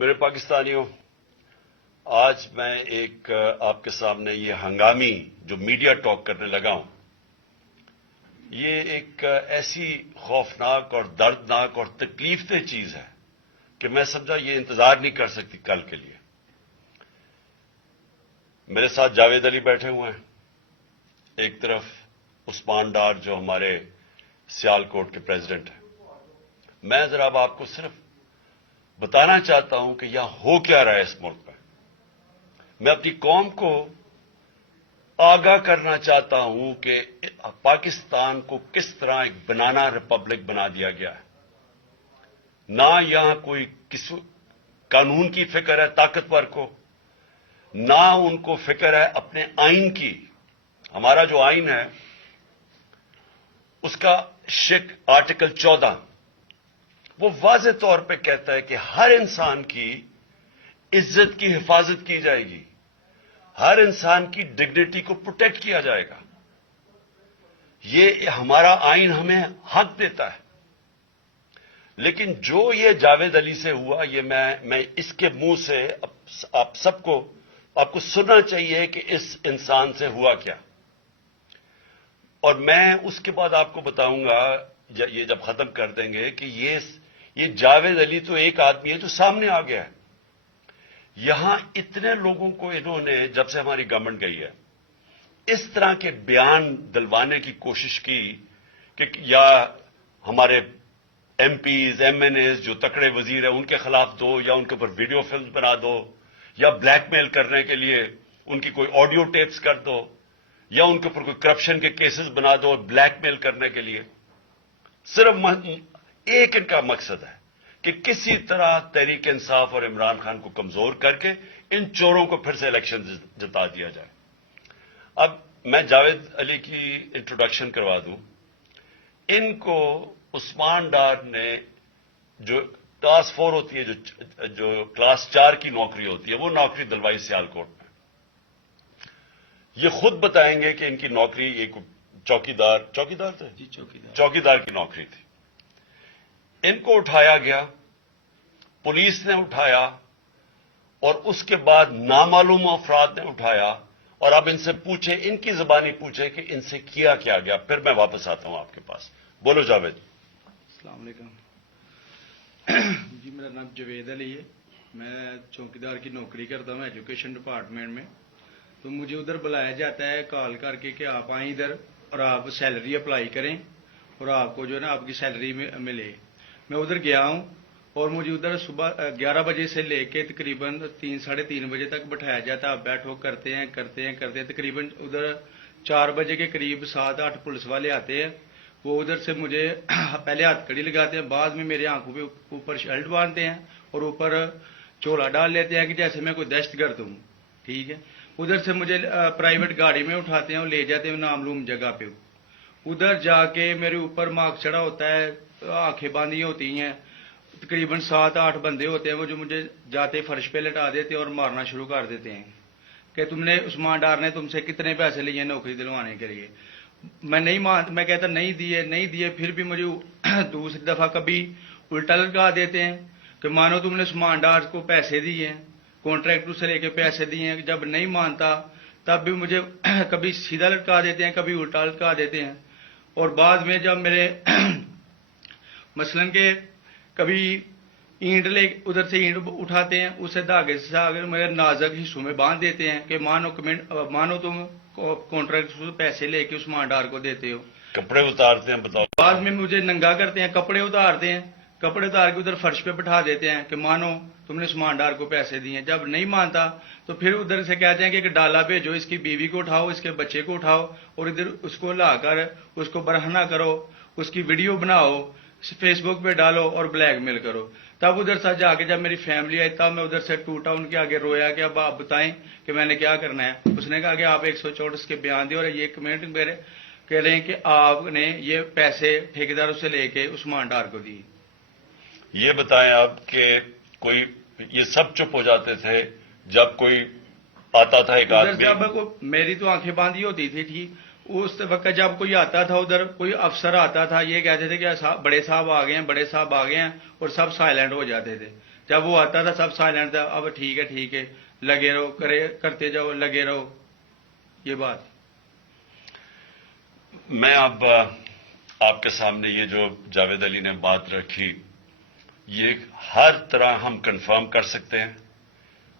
میرے پاکستانیوں، آج میں ایک آپ کے سامنے یہ ہنگامی جو میڈیا ٹاک کرنے لگا ہوں، یہ ایک ایسی خوفناک اور دردناک اور تکلیف دہ چیز ہے کہ میں سمجھا یہ انتظار نہیں کر سکتی کل کے لیے۔ میرے ساتھ جاوید علی بیٹھے ہوئے ہیں، ایک طرف عثمان ڈار جو ہمارے سیال کوٹ کے پریزیڈنٹ ہیں۔ میں ذرا اب آپ کو صرف بتانا چاہتا ہوں کہ یہاں ہو کیا رہا ہے اس ملک میں۔ میں اپنی قوم کو آگاہ کرنا چاہتا ہوں کہ پاکستان کو کس طرح ایک بنانا ریپبلک بنا دیا گیا ہے۔ نہ یہاں کوئی قانون کی فکر ہے طاقتور کو، نہ ان کو فکر ہے اپنے آئین کی۔ ہمارا جو آئین ہے اس کا آرٹیکل 14 وہ واضح طور پہ کہتا ہے کہ ہر انسان کی عزت کی حفاظت کی جائے گی، ہر انسان کی ڈگنیٹی کو پروٹیکٹ کیا جائے گا۔ یہ ہمارا آئین ہمیں حق دیتا ہے۔ لیکن جو یہ جاوید علی سے ہوا، یہ میں اس کے منہ سے آپ کو سننا چاہیے کہ اس انسان سے ہوا کیا، اور میں اس کے بعد آپ کو بتاؤں گا یہ جب ختم کر دیں گے کہ یہ جاوید علی تو ایک آدمی ہے جو سامنے آ گیا ہے۔ یہاں اتنے لوگوں کو انہوں نے جب سے ہماری گورنمنٹ گئی ہے اس طرح کے بیان دلوانے کی کوشش کی کہ یا ہمارے M Ps M N As جو تکڑے وزیر ہیں ان کے خلاف دو، یا ان کے اوپر ویڈیو فلم بنا دو، یا بلیک میل کرنے کے لیے ان کی کوئی آڈیو ٹیپس کر دو، یا ان کے اوپر کوئی کرپشن کے کیسز بنا دو بلیک میل کرنے کے لیے۔ صرف ایک ان کا مقصد ہے کہ کسی طرح تحریک انصاف اور عمران خان کو کمزور کر کے ان چوروں کو پھر سے الیکشن جتا دیا جائے۔ اب میں جاوید علی کی انٹروڈکشن کروا دوں۔ ان کو عثمان ڈار نے جو کلاس 4 ہوتی ہے، جو کلاس 4 کی نوکری ہوتی ہے، وہ نوکری دلوائی سیال کوٹ میں۔ یہ خود بتائیں گے کہ ان کی نوکری ایک چوکیدار تھے، چوکیدار کی نوکری تھی۔ ان کو اٹھایا گیا، پولیس نے اٹھایا، اور اس کے بعد نامعلوم افراد نے اٹھایا، اور اب ان سے پوچھے، ان کی زبانی پوچھے کہ ان سے کیا گیا۔ پھر میں واپس آتا ہوں آپ کے پاس۔ بولو جاوید۔ السلام علیکم جی، میرا نام جاوید علی ہے، میں چوکیدار کی نوکری کرتا ہوں ایجوکیشن ڈپارٹمنٹ میں۔ تو مجھے ادھر بلایا جاتا ہے کال کر کے کہ آپ آئیں ادھر اور آپ سیلری اپلائی کریں اور آپ کو جو ہے نا آپ کی سیلری ملے۔ میں ادھر گیا ہوں اور مجھے ادھر صبح 11 بجے سے لے کے تقریباً 3-3:30 بجے تک بٹھایا جاتا ہے۔ آپ بیٹھو، کرتے ہیں تقریباً ادھر 4 بجے کے قریب 7-8 پولیس والے آتے ہیں۔ وہ ادھر سے مجھے پہلے ہاتھ کڑی لگاتے ہیں، بعد میں میرے آنکھوں پہ اوپر شرٹ باندھتے ہیں اور اوپر چولا ڈال لیتے ہیں کہ جیسے میں کوئی دہشت گرد ہوں، ٹھیک ہے۔ ادھر سے مجھے پرائیویٹ گاڑی میں اٹھاتے ہیں اور لے جاتے ہیں نامعلوم جگہ پہ۔ ادھر جا کے میرے اوپر مارک چڑھا ہوتا ہے، آنکھیں باندھی ہوتی ہیں، تقریباً 7-8 بندے ہوتے ہیں، وہ جو مجھے جاتے فرش پہ لٹا دیتے اور مارنا شروع کر دیتے ہیں کہ تم نے عثمان ڈار نے تم سے کتنے پیسے لیے نوکری دلوانے کے لیے۔ میں کہتا نہیں دیے، پھر بھی مجھے دوسری دفعہ کبھی الٹا لٹکا دیتے ہیں کہ مانو تم نے عثمان ڈار کو پیسے دیے ہیں، کانٹریکٹر سے لے کے پیسے دیے ہیں۔ جب نہیں مانتا تب بھی مجھے کبھی سیدھا لٹکا دیتے ہیں، کبھی الٹا لٹکا دیتے ہیں۔ اور بعد میں جب میرے مثلاً کہ کبھی اینٹ ادھر سے اینٹ اٹھاتے ہیں، اسے دھاگے سے میرے نازک حصوں میں باندھ دیتے ہیں کہ مانو تم کانٹریکٹ سے پیسے لے کے عثمان ڈار کو دیتے ہو۔ کپڑے اتارتے ہیں، بتاؤ۔ بعد میں مجھے ننگا کرتے ہیں، کپڑے اتارتے ہیں، کپڑے اتار کے ادھر فرش پہ بٹھا دیتے ہیں کہ مانو تم نے عثمان ڈار کو پیسے دیے ہیں۔ جب نہیں مانتا تو پھر ادھر سے کہتے ہیں کہ ڈالا بھیجو، اس کی بیوی کو اٹھاؤ، اس کے بچے کو اٹھاؤ اور ادھر اس کو لا کر اس کو برہنہ کرو، اس کی ویڈیو بناؤ، فیس بک پہ ڈالو اور بلیک میل کرو۔ تب ادھر سے جا کے جب میری فیملی آئی تب میں ادھر سے ٹوٹا، ان کے آگے رویا کہ اب آپ بتائیں کہ میں نے کیا کرنا ہے۔ اس نے کہا کہ آپ 164 کے بیان دیں اور یہ کمنٹ میرے کہہ رہے ہیں کہ آپ نے یہ پیسے ٹھیکیداروں سے لے کے عثمان ڈار کو دی۔ یہ بتائیں آپ کہ کوئی یہ سب چپ ہو جاتے تھے جب کوئی آتا تھا ایک آدمی؟ جب میری تو آنکھیں باندھی ہوتی تھی، ٹھیک، اس وقت جب کوئی آتا تھا ادھر، کوئی افسر آتا تھا، یہ کہتے تھے کہ بڑے صاحب آ گئے ہیں، اور سب سائلنٹ ہو جاتے تھے۔ جب وہ آتا تھا سب سائلنٹ تھا، اب ٹھیک ہے لگے رہو، کرتے جاؤ، لگے رہو. یہ بات میں اب آپ کے سامنے یہ جو جاوید علی نے بات رکھی، یہ ہر طرح ہم کنفرم کر سکتے ہیں.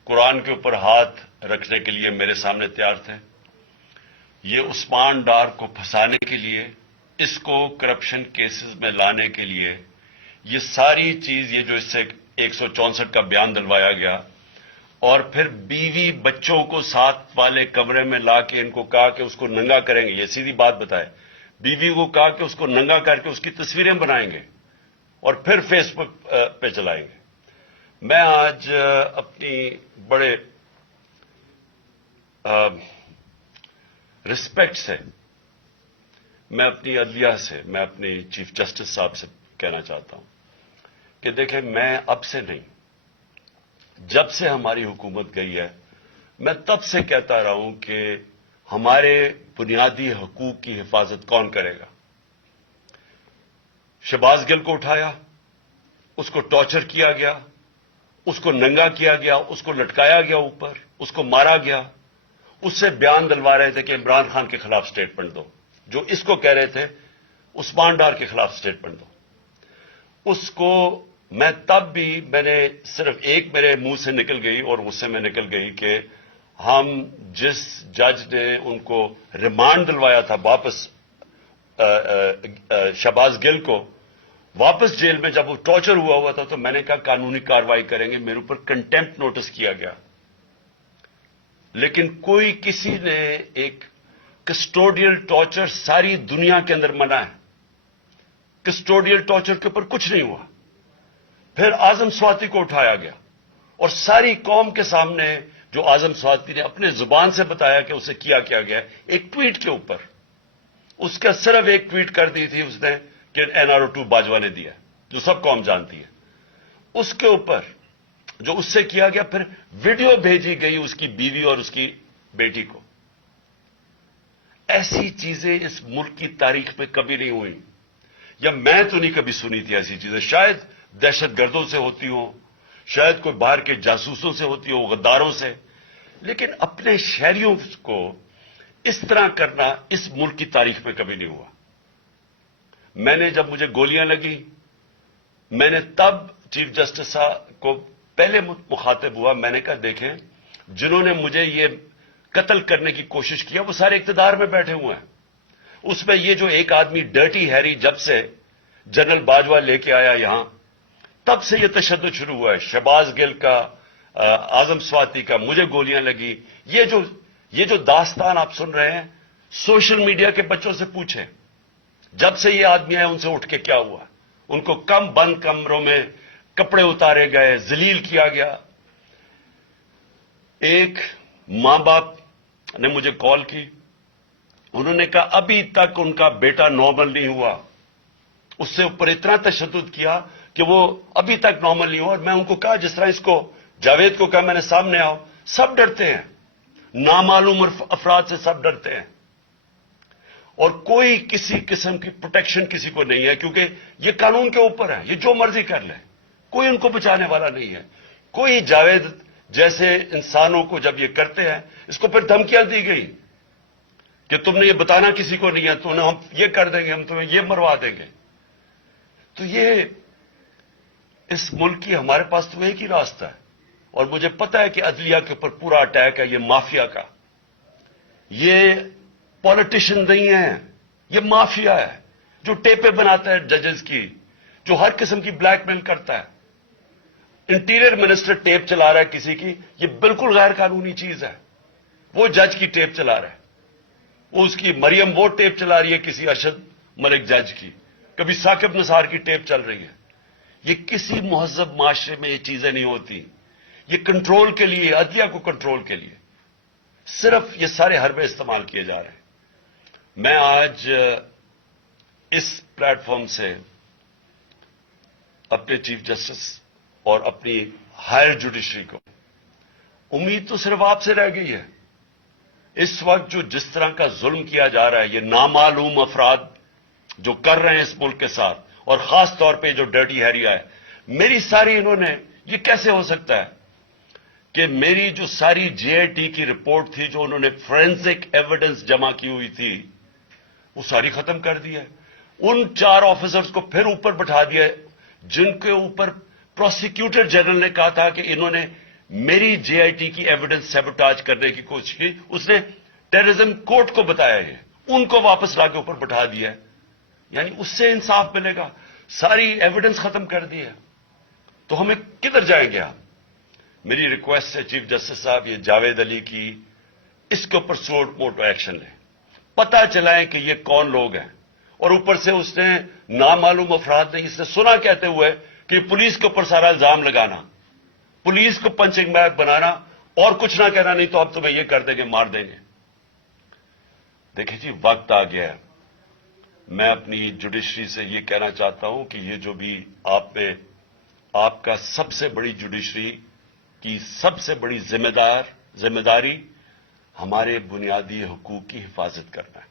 قرآن کے اوپر ہاتھ رکھنے کے لیے میرے سامنے تیار تھے. یہ عثمان ڈار کو پھنسانے کے لیے، اس کو کرپشن کیسز میں لانے کے لیے، یہ ساری چیز، یہ جو اس سے 164 کا بیان دلوایا گیا، اور پھر بیوی بچوں کو ساتھ والے کمرے میں لا کے ان کو کہا کہ اس کو ننگا کریں گے. یہ سیدھی بات بتائے، بیوی کو کہا کہ اس کو ننگا کر کے اس کی تصویریں بنائیں گے اور پھر فیس بک پہ چلائیں گے. میں آج اپنی بڑے رسپیکٹ سے، میں اپنی عدلیہ سے، میں اپنی چیف جسٹس صاحب سے کہنا چاہتا ہوں کہ دیکھیں، میں اب سے نہیں، جب سے ہماری حکومت گئی ہے، میں تب سے کہتا رہا ہوں کہ ہمارے بنیادی حقوق کی حفاظت کون کرے گا. شہباز گل کو اٹھایا، اس کو ٹارچر کیا گیا، اس کو ننگا کیا گیا، اس کو لٹکایا گیا اوپر، اس کو مارا گیا. اس سے بیان دلوا رہے تھے کہ عمران خان کے خلاف سٹیٹمنٹ دو، جو اس کو کہہ رہے تھے عثمان ڈار کے خلاف سٹیٹمنٹ دو. اس کو میں تب بھی، میں نے صرف ایک میرے منہ سے نکل گئی اور غصے میں نکل گئی کہ ہم جس جج نے ان کو ریمانڈ دلوایا تھا واپس، شہباز گل کو واپس جیل میں، جب وہ ٹارچر ہوا تھا، تو میں نے کہا قانونی کارروائی کریں گے. میرے اوپر کنٹیمپٹ نوٹس کیا گیا، لیکن کوئی کسی نے ایک کسٹوڈیل ٹارچر ساری دنیا کے اندر منع ہے، کسٹوڈیل ٹارچر کے اوپر کچھ نہیں ہوا. پھر اعظم سواتی کو اٹھایا گیا اور ساری قوم کے سامنے جو اعظم سواتی نے اپنے زبان سے بتایا کہ اسے کیا گیا، ایک ٹویٹ کے اوپر، اس کا صرف ایک ٹویٹ کر دی تھی اس نے کہ NRO2 باجوہ نے دیا، جو سب قوم جانتی ہے. اس کے اوپر جو اس سے کیا گیا، پھر ویڈیو بھیجی گئی اس کی بیوی اور اس کی بیٹی کو. ایسی چیزیں اس ملک کی تاریخ میں کبھی نہیں ہوئی، یا میں تو نہیں کبھی سنی تھی ایسی چیزیں. شاید دہشت گردوں سے ہوتی ہوں، شاید کوئی باہر کے جاسوسوں سے ہوتی ہو، غداروں سے، لیکن اپنے شہریوں کو اس طرح کرنا اس ملک کی تاریخ میں کبھی نہیں ہوا. میں نے، جب مجھے گولیاں لگی، میں نے تب چیف جسٹس صاحب کو پہلے مخاطب ہوا. میں نے کہا دیکھیں، جنہوں نے مجھے یہ قتل کرنے کی کوشش کیا وہ سارے اقتدار میں بیٹھے ہوئے ہیں. اس میں یہ جو ایک آدمی ڈرٹی ہیری جب سے جنرل باجوہ لے کے آیا یہاں، تب سے یہ تشدد شروع ہوا ہے. شہباز گل کا، اعظم سواتی کا، مجھے گولیاں لگی. یہ جو داستان آپ سن رہے ہیں، سوشل میڈیا کے بچوں سے پوچھیں، جب سے یہ آدمی آئے ان سے اٹھ کے کیا ہوا. ان کو بند کمروں میں کپڑے اتارے گئے، ذلیل کیا گیا. ایک ماں باپ نے مجھے کال کی، انہوں نے کہا ابھی تک ان کا بیٹا نارمل نہیں ہوا. اس سے اوپر اتنا تشدد کیا کہ وہ ابھی تک نارمل نہیں ہوا. اور میں ان کو کہا، جس طرح اس کو جاوید کو کہا میں نے سامنے آؤ، سب ڈرتے ہیں، نامعلوم افراد سے سب ڈرتے ہیں، اور کوئی کسی قسم کی پروٹیکشن کسی کو نہیں ہے، کیونکہ یہ قانون کے اوپر ہے، یہ جو مرضی کر لے، کوئی ان کو بچانے والا نہیں ہے. کوئی جاوید جیسے انسانوں کو جب یہ کرتے ہیں، اس کو پھر دھمکیاں دی گئی کہ تم نے یہ بتانا کسی کو نہیں ہے، تو ہم یہ کر دیں گے، ہم تمہیں یہ مروا دیں گے. تو یہ اس ملک کی، ہمارے پاس تو ایک ہی راستہ ہے، اور مجھے پتا ہے کہ عدلیہ کے اوپر پورا اٹیک ہے، یہ مافیا کا. یہ پالیٹیشین نہیں ہے، یہ مافیا ہے جو ٹیپیں بناتا ہے ججز کی، جو ہر قسم کی بلیک میل کرتا ہے. انٹیریئر منسٹر ٹیپ چلا رہا ہے کسی کی، یہ بالکل غیر قانونی چیز ہے. وہ جج کی ٹیپ چلا رہا ہے، وہ اس کی مریم وہ ٹیپ چلا رہی ہے کسی ارشد ملک جج کی، کبھی ثاقب نثار کی ٹیپ چل رہی ہے. یہ کسی مہذب معاشرے میں یہ چیزیں نہیں ہوتی. یہ کنٹرول کے لیے، عدلیہ کو کنٹرول کے لیے صرف یہ سارے حربے استعمال کیے جا رہے ہیں. میں آج اس پلیٹ فارم سے اپنے چیف جسٹس اور اپنی ہائر جوڈیشری کو، امید تو صرف آپ سے رہ گئی ہے. اس وقت جو جس طرح کا ظلم کیا جا رہا ہے، یہ نامعلوم افراد جو کر رہے ہیں اس ملک کے ساتھ، اور خاص طور پہ جو ڈرٹی ہیریا ہے، میری ساری انہوں نے یہ کیسے ہو سکتا ہے کہ میری جو ساری جے آئی ٹی کی رپورٹ تھی جو انہوں نے فورینسک ایویڈنس جمع کی ہوئی تھی وہ ساری ختم کر دی ہے. ان 4 آفیسرز کو پھر اوپر بٹھا دیا ہے جن کے اوپر پروسیکیوٹر جنرل نے کہا تھا کہ انہوں نے میری جے آئی ٹی کی ایویڈنس سیبوٹاج کرنے کی کوشش کی. اس نے ٹیررزم کورٹ کو بتایا ہے, ان کو واپس لا کے اوپر بٹھا دیا ہے. یعنی اس سے انصاف ملے گا؟ ساری ایویڈنس ختم کر دی ہے. تو ہمیں کدھر جائیں گے ہم؟ میری ریکویسٹ ہے چیف جسٹس صاحب, یہ جاوید علی کی اس کے اوپر موٹو ایکشن لیں, پتہ چلائیں کہ یہ کون لوگ ہیں. اور اوپر سے اس نے نامعلوم افراد نے اس نے سنا کہتے ہوئے کہ پولیس کے اوپر سارا الزام لگانا, پولیس کو پنچنگ بیگ بنانا اور کچھ نہ کہنا, نہیں تو اب تمہیں یہ کر دیں گے, مار دیں گے. دیکھیں جی, وقت آ گیا ہے. میں اپنی جوڈیشری سے یہ کہنا چاہتا ہوں کہ یہ جو بھی آپ کا سب سے بڑی جوڈیشری کی سب سے بڑی ذمہ داری ہمارے بنیادی حقوق کی حفاظت کرنا ہے.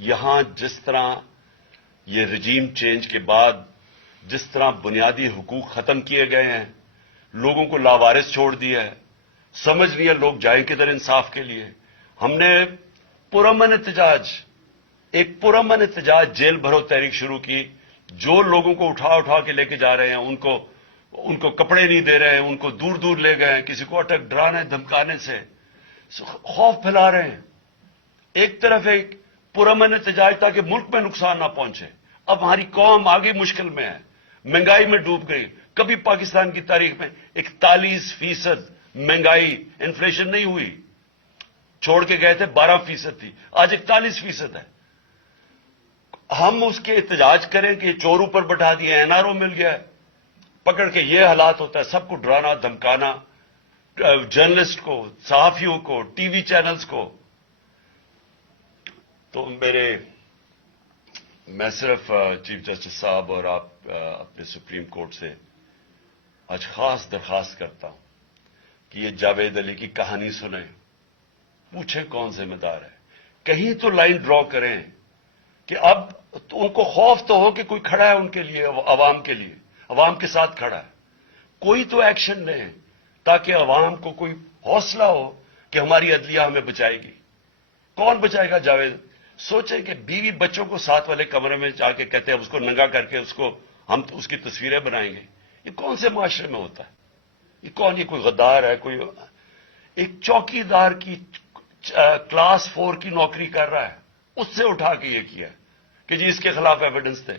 یہاں جس طرح یہ رجیم چینج کے بعد جس طرح بنیادی حقوق ختم کیے گئے ہیں, لوگوں کو لاوارث چھوڑ دیا ہے, سمجھ نہیں ہے لوگ جائیں کدھر انصاف کے لیے. ہم نے ایک پرامن احتجاج جیل بھرو تحریک شروع کی. جو لوگوں کو اٹھا کے لے کے جا رہے ہیں ان کو کپڑے نہیں دے رہے ہیں, ان کو دور دور لے گئے ہیں, کسی کو اٹک ڈرانے دھمکانے سے خوف پھیلا رہے ہیں. ایک طرف ایک پرامن احتجاج تاکہ ملک میں نقصان نہ پہنچے. اب ہماری قوم آگے مشکل میں ہے, مہنگائی میں ڈوب گئی. کبھی پاکستان کی تاریخ میں 41% مہنگائی انفلیشن نہیں ہوئی. چھوڑ کے گئے تھے 12% تھی, آج 41% ہے. ہم اس کے احتجاج کریں کہ چور اوپر بٹھا دیے, این آر او مل گیا ہے, پکڑ کے یہ حالات ہوتا ہے, سب کو ڈرانا دھمکانا, جرنلسٹ کو, صحافیوں کو, ٹی وی چینلز کو. تو میں صرف چیف جسٹس صاحب اور آپ اپنے سپریم کورٹ سے آج خاص درخواست کرتا ہوں کہ یہ جاوید علی کی کہانی سنیں, پوچھیں کون ذمہ دار ہے, کہیں تو لائن ڈرا کریں کہ اب ان کو خوف تو ہو کہ کوئی کھڑا ہے ان کے لیے, عوام کے لیے, عوام کے ساتھ کھڑا ہے. کوئی تو ایکشن لیں تاکہ عوام کو کوئی حوصلہ ہو کہ ہماری عدلیہ ہمیں بچائے گی. کون بچائے گا جاوید؟ سوچیں کہ بیوی بچوں کو ساتھ والے کمرے میں جا کے کہتے ہیں اس کو ننگا کر کے ہم اس کی تصویریں بنائیں گے. یہ کون سے معاشرے میں ہوتا ہے؟ یہ کوئی غدار ہے؟ کوئی ایک چوکیدار کی کلاس 4 کی نوکری کر رہا ہے, اس سے اٹھا کے یہ کیا کہ جی اس کے خلاف ایویڈنس تھے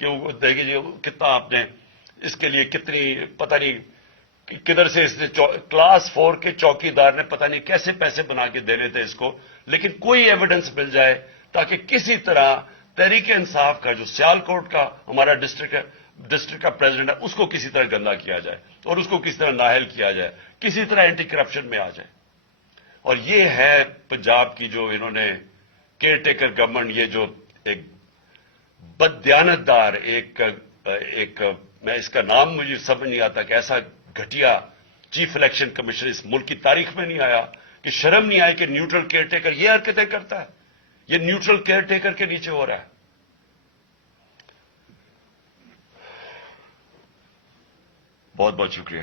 کہ وہ دیکھیے جی کتنا آپ نے اس کے لیے کتنی پتہ نہیں کدھر سے اس نے کلاس 4 کے چوکیدار نے پتہ نہیں کیسے پیسے بنا کے دینے تھے اس کو, لیکن کوئی ایویڈنس مل جائے تاکہ کسی طرح تحریک انصاف کا جو سیالکوٹ کا ہمارا ڈسٹرکٹ کا پریزیڈنٹ ہے اس کو کسی طرح گندا کیا جائے اور اس کو کسی طرح نااہل کیا جائے, کسی طرح اینٹی کرپشن میں آ جائے. اور یہ ہے پنجاب کی جو انہوں نے کیئر ٹیکر گورنمنٹ, یہ جو ایک بددیانت دار ایک میں اس کا نام مجھے سمجھ نہیں آتا کہ ایسا گھٹیا چیف الیکشن کمیشن اس ملک کی تاریخ میں نہیں آیا کہ شرم نہیں آئی کہ نیوٹرل کیئر ٹیکر یہ حرکتیں کرتا ہے. یہ نیوٹرل کیئر ٹیکر کے نیچے ہو رہا ہے. بہت بہت شکریہ.